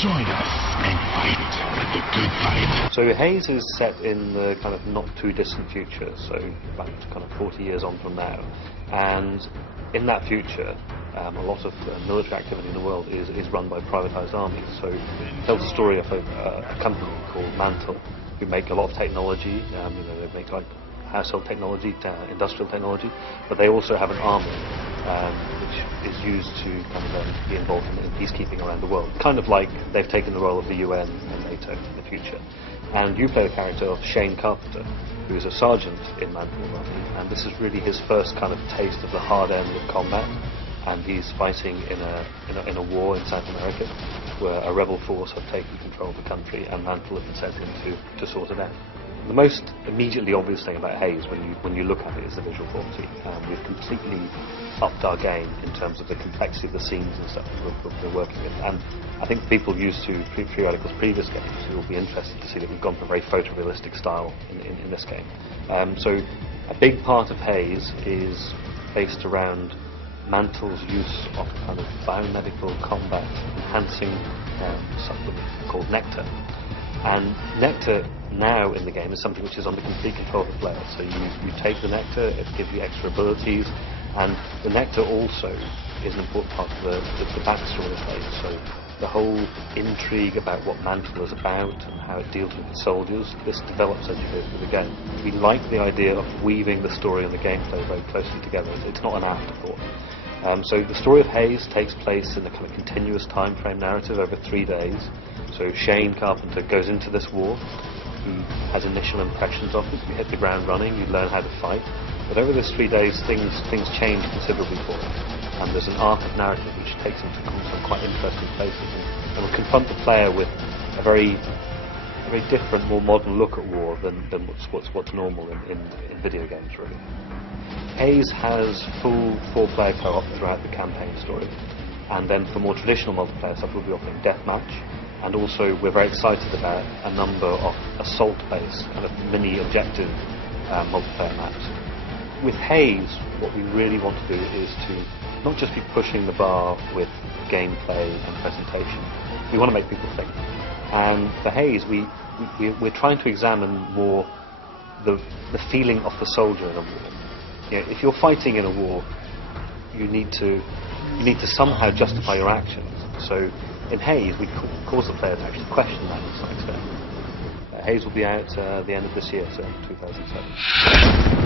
Join us and fight the good fight. So Haze is set in the kind of not too distant future, so about kind of 40 years on from now. And in that future, a lot of military activity in the world is run by privatized armies. So it tells the story of a company called Mantle, who make a lot of technology. They make like household technology, industrial technology, but they also have an army which is used to kind of be involved in peacekeeping around the world. Kind of like they've taken the role of the UN and NATO in the future. And you play the character of Shane Carpenter, who is a sergeant in Mantle's army, and this is really his first kind of taste of the hard end of combat. And he's fighting in a war in South America, where a rebel force have taken control of the country, and Mantle have been sent in to sort it out. The most immediately obvious thing about Haze, when you look at it, is the visual quality. We've completely upped our game in terms of the complexity of the scenes and stuff that we're working with. And I think people used to Free Radical's previous games will be interested to see that we've gone for a very photorealistic style in this game. So a big part of Haze is based around Mantle's use of kind of biomedical combat enhancing supplement called Nectar. And Nectar now in the game is something which is under complete control of the player. So you take the Nectar, it gives you extra abilities, and the Nectar also is an important part of the backstory of the game. So the whole intrigue about what Mantle is about and how it deals with the soldiers, this develops as you go through the game. We like the idea of weaving the story and the gameplay very closely together. It's not an afterthought. So the story of Haze takes place in a kind of continuous time frame narrative over 3 days. So Shane Carpenter goes into this war. He has initial impressions of it. You hit the ground running, you learn how to fight. But over those 3 days, things change considerably for him. And there's an arc of narrative which takes him to some quite interesting places. And will confront the player with a very different, more modern look at war than what's normal in video games, really. Haze has full 4-player co-op throughout the campaign story, and then for more traditional multiplayer stuff we'll be offering deathmatch, and also we're very excited about a number of assault-based kind of mini objective multiplayer maps. With Haze, what we really want to do is to not just be pushing the bar with gameplay and presentation. We want to make people think. And for Haze, we're trying to examine more the feeling of the soldier in a war. If you're fighting in a war, you need to somehow justify your actions. So in Haze, we cause the player to actually question that to some extent. Haze will be out the end of this year, so 2007.